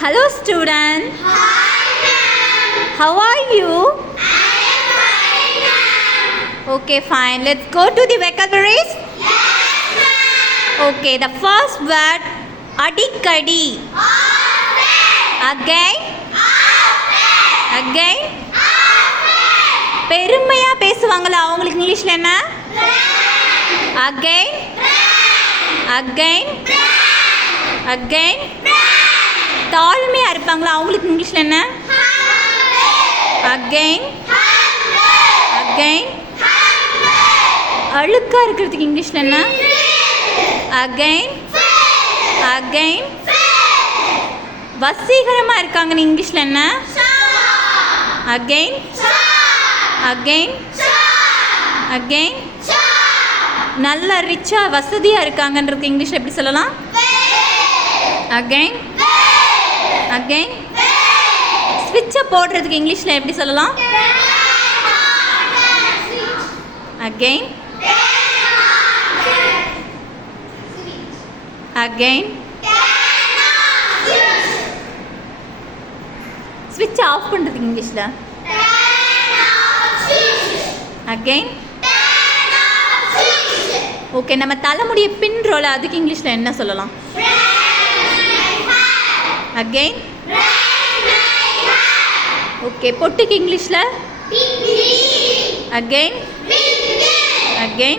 Hello student. Hi ma'am. How are you? I am fine ma'am. Okay, fine. Let's go to the vocabularies. Yes ma'am. Okay, the first word adikadi. Often. Again. Often. Again. Often. பெருமையா பேசுவாங்களா அவங்களுக்கு இங்கிலீஷ்ல என்ன? Again. Again. Again. தாழ்மையா இருப்பாங்களா அவங்களுக்கு இங்கிலீஷ்ல என்ன? Again. Again. அழுக்கா இருக்கிறதுக்கு இங்கிலீஷ்ல என்ன? Again. Again. வசீகரமா இருக்காங்கன்னு இங்கிலீஷ்ல என்ன? Again. Again. Again. நல்ல ரிச்சா வசதியா இருக்காங்கன்றது இங்கிலீஷ்ல எப்படி சொல்லலாம்? Again. Again. ஸ்விட்சை போடுறதுக்கு இங்கிலீஷ்ல எப்படி சொல்லலாம்? Again. Again. ஸ்விட்ச் ஆஃப் பண்ணுறதுக்கு இங்கிலீஷ்ல? Again. ஓகே, நம்ம தலைமுடியை பின்ரோல அதுக்கு இங்கிலீஷ்ல என்ன சொல்லலாம்? Again. ஓகே, பொட்டுக்கு இங்கிலீஷ்ல? Again. Again.